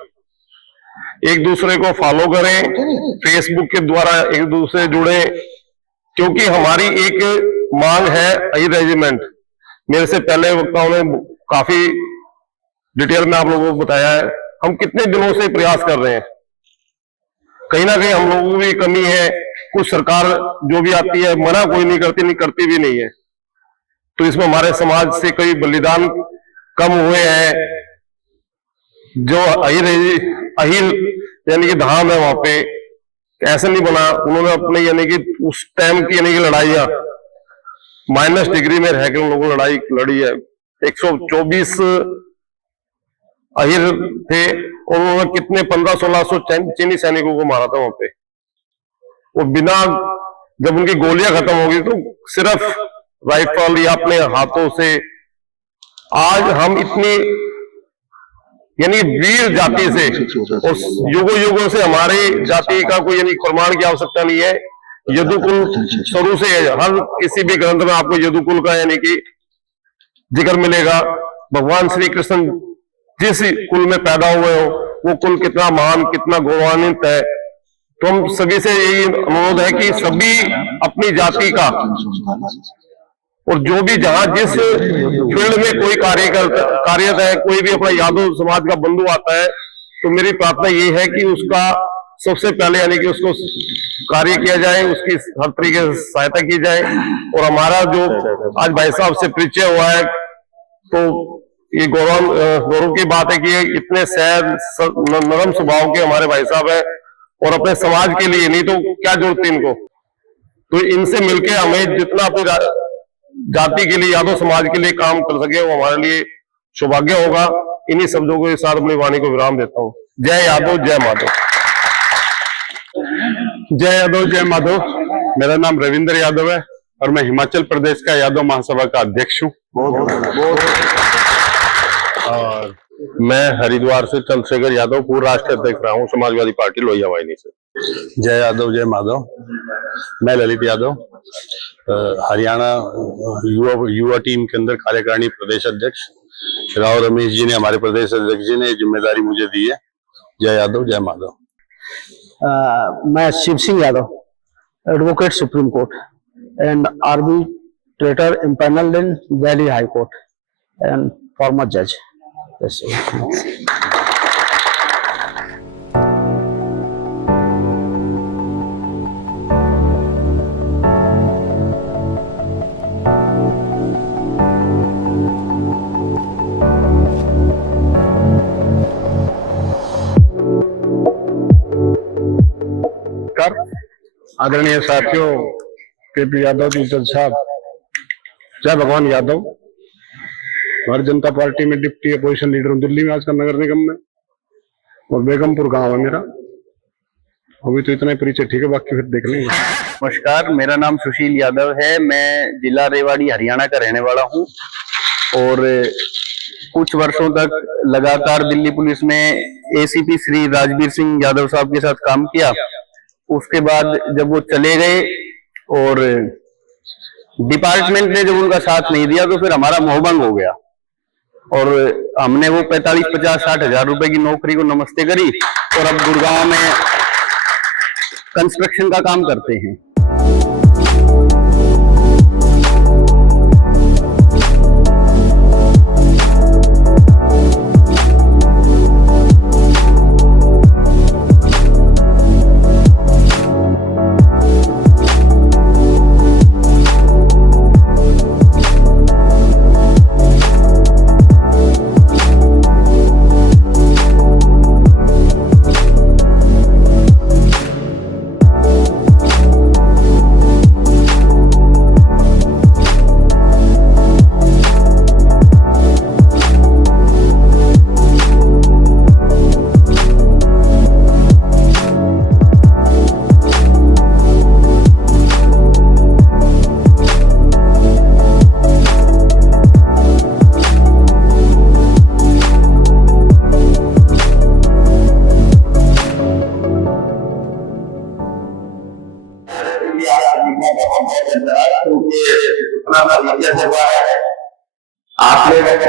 एक दूसरे को फॉलो करें, फेसबुक के द्वारा एक दूसरे से जुड़े, क्योंकि हमारी एक मांग है अहीर रेजिमेंट। मेरे से पहले वक्ताओं ने काफी डिटेल में आप लोगों को बताया है। हम कितने दिनों से प्रयास कर रहे हैं, कहीं ना कहीं हम लोगों की कमी है। कुछ सरकार जो भी आती है मना कोई नहीं करती भी नहीं है, तो इसमें हमारे समाज से कई बलिदान कम हुए हैं। जो अहीर यानी कि धाम है वहां पे ऐसा नहीं बना, उन्होंने अपने यानी कि उस टाइम की यानी कि लड़ाइयां माइनस डिग्री में रह के उन लोगों ने लड़ाई लड़ी है। 124 अहीर थे और उन्होंने कितने 1500-1600 चीनी सैनिकों को मारा था वहां पे। वो बिना जब उनकी गोलियां खत्म हो गई तो सिर्फ राइफल या अपने हाथों से आज हम इतनी यानी वीर जाति से और युगों से हमारे जाति का कोई यानी प्रमाण की आवश्यकता नहीं है। यदुकुल शुरू से हर किसी भी ग्रंथ में आपको यदुकुल का यानी कि जिक्र मिलेगा। भगवान श्री कृष्ण जिस कुल में पैदा हुए हो वो कुल कितना महान कितना गौरवान्वित है। तो हम सभी से यही अनुरोध है कि सभी अपनी जाति का और जो भी जहां जिस फील्ड में कोई कार्यरत है, कोई भी अपना यादव समाज का बंधु आता है, तो मेरी प्रार्थना ये है कि उसका सबसे पहले यानी कि उसको कार्य किया जाए, उसकी हर तरीके से सहायता की जाए। और हमारा जो आज भाई साहब से परिचय हुआ है तो ये गौरव की बात है कि इतने सहज नरम स्वभाव के हमारे भाई साहब है और अपने समाज के लिए, नहीं तो क्या जरूरत है इनको। तो इनसे मिलके हमें जितना अपनी जाति के लिए यादव समाज के लिए काम कर सके वो हमारे लिए सौभाग्य होगा। इन्हीं शब्दों के साथ अपनी वाणी को विराम देता हूँ। जय यादव, जय माधव। जय यादव, जय माधव। मेरा नाम रविंद्र यादव है और मैं हिमाचल प्रदेश का यादव महासभा का अध्यक्ष हूँ। और मैं हरिद्वार से चंद्रशेखर यादव पूर्व राष्ट्रीय अध्यक्ष रहा हूँ समाजवादी पार्टी लोहिया वाहिनी से। जय यादव, जय माधव। मैं ललित यादव, हरियाणा युवा टीम के अंदर कार्यकारिणी प्रदेश अध्यक्ष। राव रमेश जी ने, हमारे प्रदेश अध्यक्ष जी ने जिम्मेदारी मुझे दी है। जय यादव, जय माधव। मैं Shiv Singh Yadav, advocate supreme court and arbitrator empanelled in Delhi high court and former जज। आदरणीय साथियों, केपी यादव जी जज साहब, जय भगवान यादव। भारतीय जनता पार्टी में डिप्टी अपोजिशन लीडर हूँ दिल्ली में, आज का नगर निगम में, और बेगमपुर गांव है मेरा। अभी तो इतना ही परिचय, ठीक है, बाकी फिर देख लेंगे। नमस्कार, मेरा नाम सुशील यादव है। मैं जिला रेवाड़ी हरियाणा का रहने वाला हूँ और कुछ वर्षों तक लगातार दिल्ली पुलिस में एसीपी श्री राजवीर सिंह यादव साहब के साथ काम किया। उसके बाद जब वो चले गए और डिपार्टमेंट ने जब उनका साथ नहीं दिया तो फिर हमारा मोहभंग हो गया और हमने वो 45, 50, 60 हजार रुपए की नौकरी को नमस्ते करी और अब गुड़गांव में कंस्ट्रक्शन का काम करते हैं।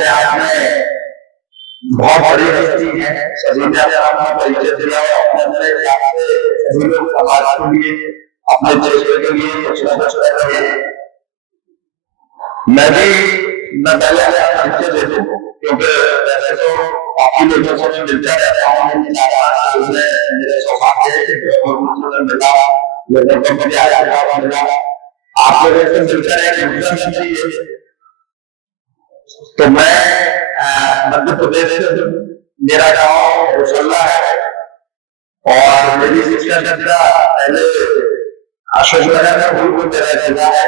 आपने बहुत बड़ी हस्ती है, सभी ने अपना परिचय दिया और अपने सभी लोग समाज के लिए अपने क्षेत्र के लिए कुछ न कुछ कर रहे हैं। मैं पहले परिचय दे दूं क्योंकि वैसे तो काफी लोगों से मिलता रहता हूँ, मेरे सौभाग्य है कि मिला लोगों को मिला आप लोगों से मिलकर तो मैं मध्य प्रदेश से मेरा गांव रोसल्ला है और मेरी शिक्षा दीक्षा पहले अशोकनगर में हुई वो मेरा जिला है।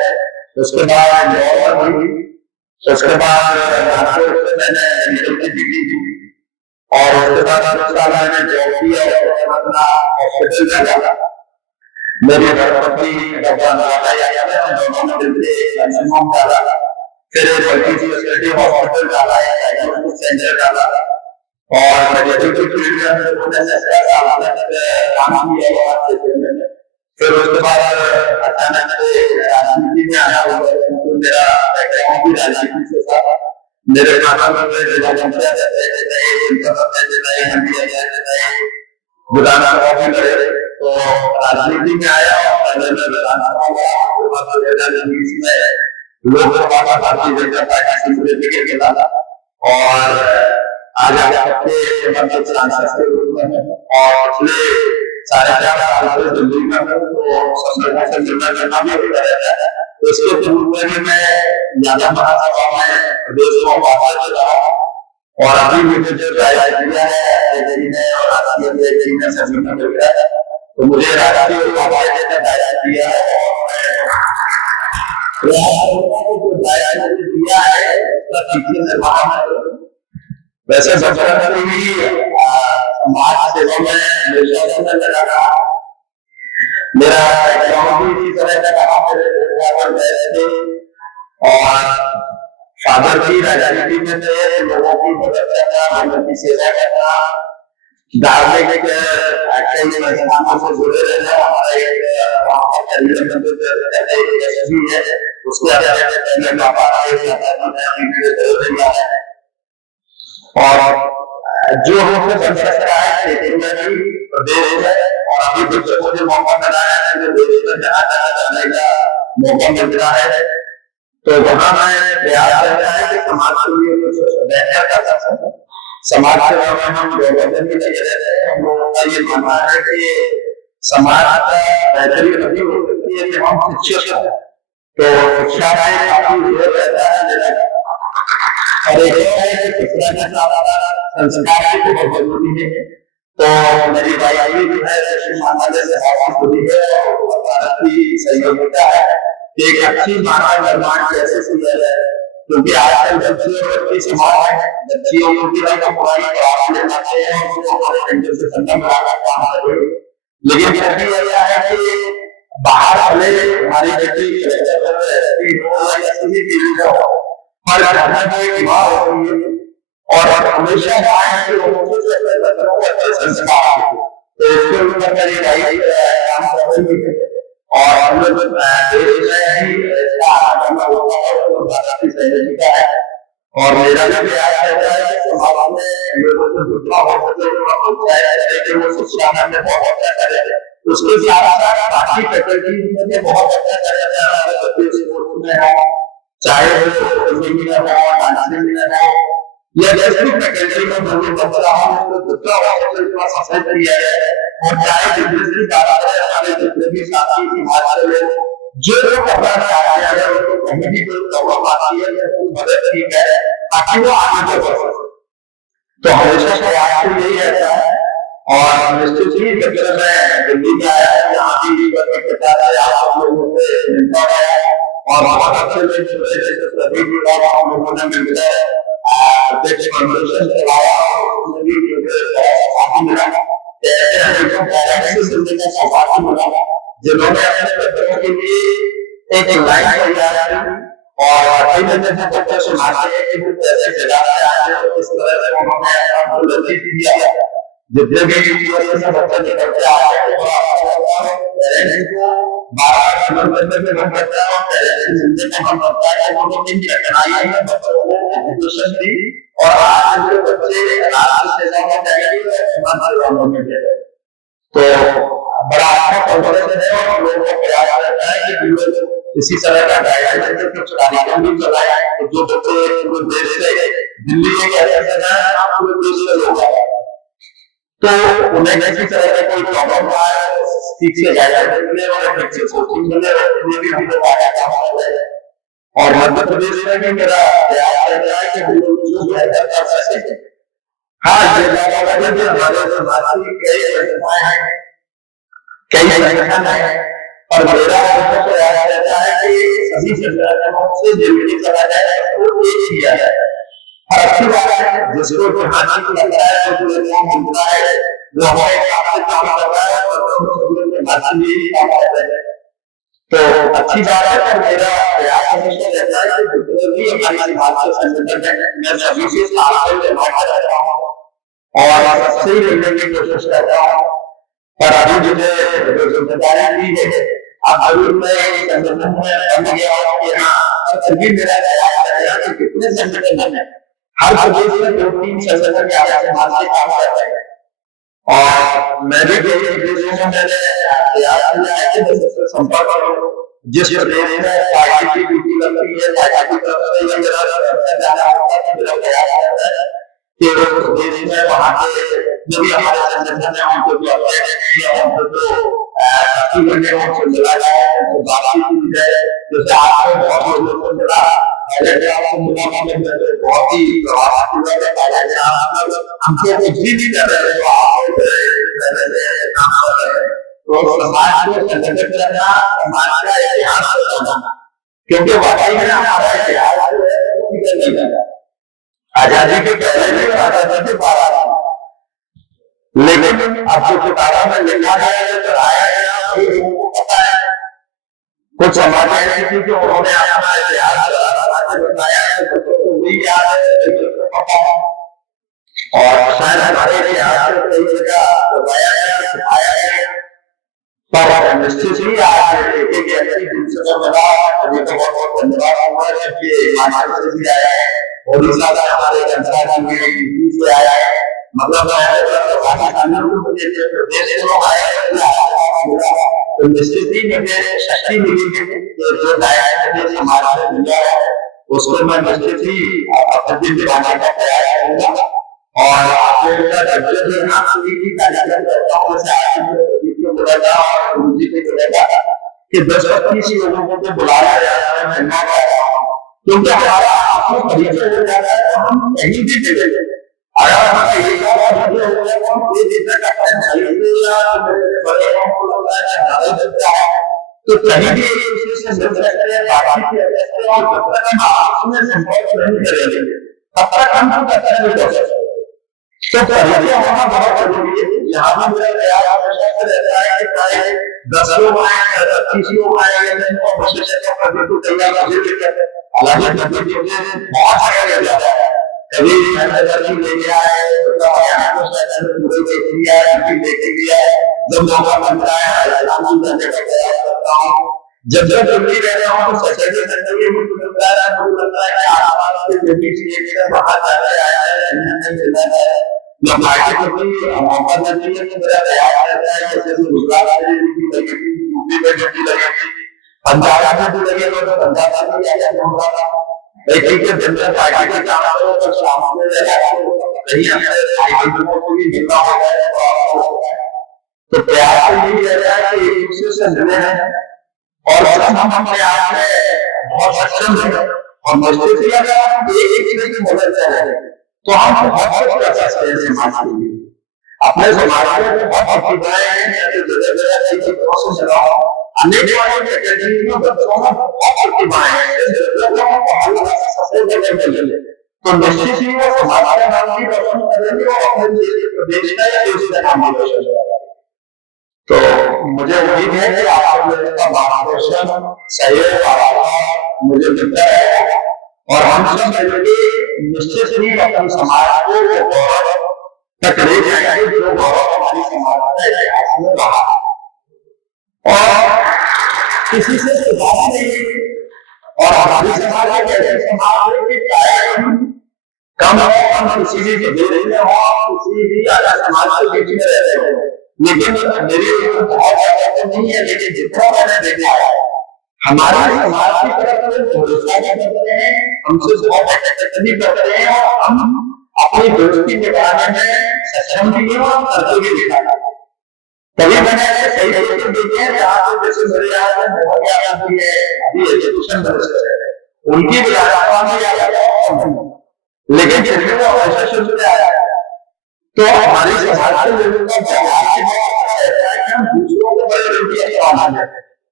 उसके बाद जौहर हुई, उसके बाद नागपुर से मैंने मेडिकल की डिग्री की और उसके बाद मैंने जॉब किया और अपना हॉस्पिटल में गया। मेरी धर्मपत्नी डॉक्टर फिर मल्टी हॉस्पिटल डाला है, डायग्नोस्टिक सेंटर डाला और मेडिकल फील्ड में काम किया। फिर उसके बाद अचानक से राजनीति में आया हुआ तो मेरा बैकग्राउंड भी राजनीति से था। मेरे माता जिला पंचायत विधानसभा भी लड़े तो राजनीति में आया और लोकसभा का भारतीय जनता पार्टी से टिकट मिला और आज आपके सांसद के रूप में और पिछले 4.5 साल से दिल्ली में हूँ तो संगठन से जुड़ना करना भी होता रहता है। इसके पूर्व में मैं यादव महासभा में प्रदेश को उपाध्यक्ष रहा और अभी मुझे जो राय दिया है और राष्ट्रीय अध्यक्ष ने संगठन मिल गया है तो मुझे राष्ट्रीय उपाध्यक्ष ने दायित्व दिया है दिया है उसका ठीक निर्माण है। वैसे समाज सेवा में लगा रहा मेरा बैकग्राउंड भी इसी तरह का रहा और फादर की राजनीति में थे, लोगों की मदद करना, लोगों की सेवा करना, धार्मिक संस्थानों से जुड़े रहना हमारा एक है। उसके और जो हमने संघर्ष रहा है क्षेत्र में भी प्रदेश में और अभी बच्चों को जो मौका मिला है देश में जाने का मौका मिल रहा है तो वहां मैं प्रयास कर रहा है कि समाज के लिए कुछ बेहतर कर सकते। समाज सेवा में हम प्रबंधन भी लगे रहते हैं। हम लोगों का ये मानना है कि समाज का बेहतरी तभी हो सकती है जब हम शिक्षित हैं। तो शिक्षा में काफी जोर रहता है और एक संस्कार की बहुत जरूरी है। तो मेरी भाई भी है महानगर से भारत की सहयोगिता है एक अच्छी मानव निर्माण कैसे किया जाए क्योंकि आजकल बच्चियों बच्ची समाज है बच्चियों को भी पढ़ाई कराने लगते हैं से संगम लेकिन कभी ऐसा है कि बाहर भले हमारी बेटी पर घर में कोई विवाह होती है और हमेशा लोगों को अच्छे संस्कार, तो इसके ऊपर मेरी काम कर रही है। और हम लोग देश में ही है और मेरा भी प्रयास रहता है कि समाज में लोगों को जितना हो सके वो शिक्षा में बहुत अच्छा करें, उसके साथ साथ बाकी फैकल्टी में बहुत अच्छा करें, चाहे वो डांसिंग में हो या जैसे भी फैकल्टी में लोगों को बता हो जितना हो सके सपोर्ट किया जाए। और चाहे जितने हमारे जितने भी साथी हिमाचल में जो करना चाहते हैं अगर उनको कहीं भी कोई प्रॉब्लम आती है या कोई मदद की है ताकि वो आगे बढ़ सके, तो हमेशा प्रयास यही रहता है। और निश्चित ही जब मैं दिल्ली में आया यहाँ भी आप लोगों से मिलता है और बहुत अच्छे लोग हम लोगों ने मिलकर अध्यक्ष कन्वेंशन चलाया, जिन्होंने अपने बच्चों के लिए एक लाइन तैयार की और बच्चे सुनाते हैं कि वो कैसे चलाते हैं, इस तरह से उन्होंने दिया। जितने भी बच्चे निकलते आते हैं पेरेंट्स को बार बार करने में मन करता है और पेरेंट्स से मिलने में मन करता है कि उन्होंने इन कठिनाइयों में बच्चों को एजुकेशन दी और आज जो बच्चे आज से तो बड़ा अच्छा कॉन्फिडेंस है और लोगों को प्रयास रहता है कि इसी तरह का गाइडलाइन कुछ कार्यक्रम भी चलाया है। जो बच्चे पूरे देश से दिल्ली एक ऐसा जगह है पूरे देश से लोग आए तो उन्हें किसी तरह का कोई प्रॉब्लम ना आए, ठीक से गाइडलाइन मिले और ठीक से कोचिंग मिले, ये भी हमको पाया काम है। और मध्य प्रदेश में भी मेरा प्रयास रहता है कि लोग जो बेहतर कर सके। हाँ, ये हमारे समाज की कई संस्थाएं हैं, कई संगठन है, और मेरा प्रयास रहता है कि सभी संगठनों से जुड़ने चला जाए तो एक किया जाए। और अच्छी बात है जिसको जहाँ ठीक लगता है जो मिलता है वो हमारे काम कर रहा है तो अच्छी बात है। मेरा प्रयास हमेशा रहता है कि जितने भी हमारी भारतीय संगठन है मैं सभी से रहता हूँ और सबसे ही मिलने की कोशिश करता हूँ। पर अभी मुझे जो जिम्मेदारी दी है अब जरूर मैं संगठन में बन गया हूँ कि हाँ सभी मेरा प्रयास रहेगा कि कितने संगठन है हर प्रदेश में 2-3 संगठन के समाज से काम करते हैं और मैं भी प्रदेशों में मैंने प्रयास किया है कि मैं संपर्क करूं। जिस प्रदेश में पार्टी की ड्यूटी लगती है पार्टी की तरफ से या मेरा प्रयास रहता है कि उस देश में वहाँ के जो भी हमारे संगठन है उनको जो मिला जाए बातचीत की जाए। जैसे आपको बहुत लोगों को मिला बहुत ही हमको कुछ भी कर रहे तो समाज को संगठित करना समाज का इतिहास बताना, क्योंकि वाकई में हमारा इतिहास आजादी के पहले भी आजादी के बाद लेकिन अब जो किताबों में लिखा गया है चलाया गया लोगों को पता है। कुछ समाज ऐसी थी कि उन्होंने अपना इतिहास बताया भी याद है और शायद हमारे इतिहास को कई जगह बताया गया सिखाया गया पर निश्चित ही आज एक ऐसी दिलचस्प बना अभी तो बहुत धन्यवाद हुआ है कि हिमाचल से भी आया है ओडिशा से हमारे गंगा जी से आया है मतलब तो निश्चित ही मुझे शक्ति मिली जो हमारे मिला है उसको मैं निश्चित ही प्रतिदिन दिखाने का प्रयास करूंगा और आपको कि 10-25 लोगों को तो बुलाया जा रहा है मिलना जा रहा है क्योंकि हमारा आपको परिचय हो जाता है तो हम कहीं भी मिलेंगे। अगर हमारे तो कहीं भी एक दूसरे से मिल सकते हैं बातचीत कर सकते हैं और जब तक हम आपस में संपर्क नहीं करेंगे तब तक हम कुछ अच्छा नहीं कर सकते। तो परिचय होना बहुत जरूरी है। यहाँ भी मेरा प्रयास हमेशा रहता है कि चाहे 10 लोग आए 25 लोग आए हालांकि बहुत जगह जाता है कभी लेके आए लेके गया है, जब मौका बनता है जब दिल्ली रह रहा हूँ तो सैटरडे संडे के मुझे लगता है बाहर जाकर आया है पार्टी को भी मौका देने के लिए मेरा तैयार रहता है। जैसे गुजरात में ड्यूटी लगेगी, यूपी में ड्यूटी लगेगी, पंजाब में ड्यूटी लगेगी तो पंजाब में क्या होगा भाई ठीक है जनता पार्टी के काम करो तो शाम में कहीं को भी जितना हो जाए तो प्यार यही रह रहा है कि एक दूसरे से मिले हैं और हम अपने आप में बहुत सक्षम है और मजबूत एक दूसरे की मदद कर रहे हैं तो हम बहुत कुछ कर सकते हैं समाज के लिए। अपने समाज में बहुत प्रतिभाएं हैं अनेक बच्चों में बहुत प्रतिभाएं हैं तो निश्चित ही वो समाज का नाम भी रोशन करेंगे और अपने प्रदेश का या देश का नाम भी रोशन करेंगे। तो मुझे उम्मीद है कि आप लोगों का मार्गदर्शन सहयोग मुझे मिलता है और हम सब मिलकर निश्चित ही अपने समाज को गौरव तक ले जाएंगे जो गौरव हमारी समाज का इतिहास में रहा और किसी से सुधार नहीं और हमारी समाज समाज की चाहे कम हो हम किसी भी दे रहे हो किसी भी समाज के बीच में रहते हो लेकिन मेरी बहुत ज्यादा नहीं है लेकिन जितना मैंने देखा है हमारे समाज की तरफ से भरोसा करते हैं हमसे बहुत नहीं करते हैं और हम अपनी दोस्ती निभाने में सक्षम भी हैं और करके भी दिखाना कभी मैंने ऐसे सही तरीके देखे हैं जैसे मेरे यहाँ अभी एजुकेशन उनकी भी लेकिन फिर भी वो ऐसा शुरू से आया तो हमारी समाज के लोगों का हम दूसरों को बड़े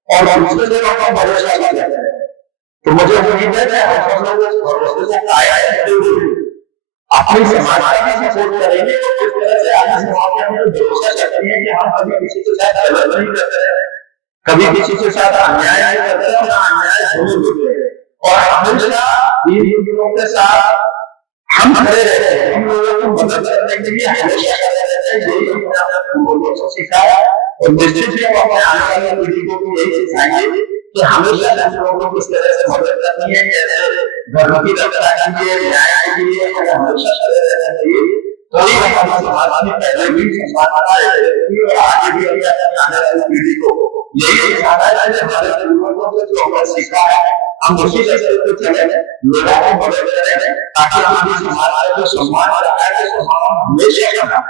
और दूसरे लोगों का भरोसा करते हैं तो मुझे उम्मीद है कि हम सब लोग भरोसे से आया अपनी समाज का भी सपोर्ट करेंगे और इस तरह से आगे समाज में हमें भरोसा करते हैं कि हम कभी किसी के साथ गलत नहीं करते हैं कभी किसी के साथ अन्याय नहीं करते हैं ना अन्याय होने देते हैं और हमेशा इन लोगों के साथ हम खड़े रहते हैं इन लोगों को मदद करने के लिए हमेशा खड़े रहते हैं यही हमने अपने पूर्वजों से सीखा है और निश्चित ही हम अपने आने वाली पीढ़ी को भी यही सिखाएंगे कि हमेशा इन लोगों को किस तरह से मदद करनी है कैसे धर्म की रक्षा के लिए न्याय के लिए हमेशा खड़े रहना चाहिए तो ये हमारे समाज में पहले भी समाज और आगे भी आने वाली पीढ़ी को यही सिखाना है कि हमारे पूर्वजों से जो हमने सीखा है हम उसी से चले लोगों को मदद करें ताकि हमारी समाज का जो सम्मान रखा है सम्मान हमेशा करना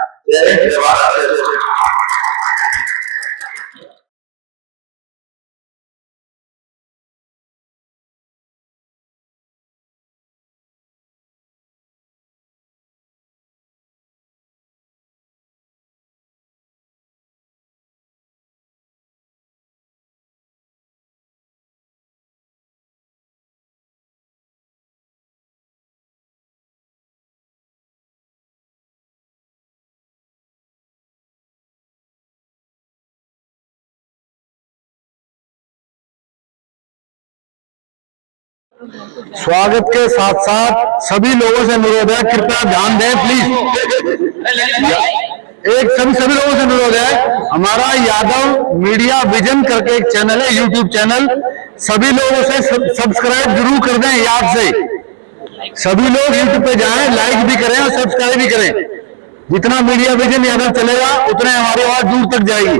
स्वागत के साथ साथ सभी लोगों से अनुरोध है कृपया ध्यान दें प्लीज सभी लोगों से अनुरोध है हमारा यादव मीडिया विजन करके एक चैनल है यूट्यूब चैनल सभी लोगों से सब्सक्राइब जरूर कर दें याद से सभी लोग यूट्यूब पे जाएं लाइक भी करें और सब्सक्राइब भी करें जितना मीडिया विजन यादव चलेगा उतने हमारी आवाज दूर तक जाएगी।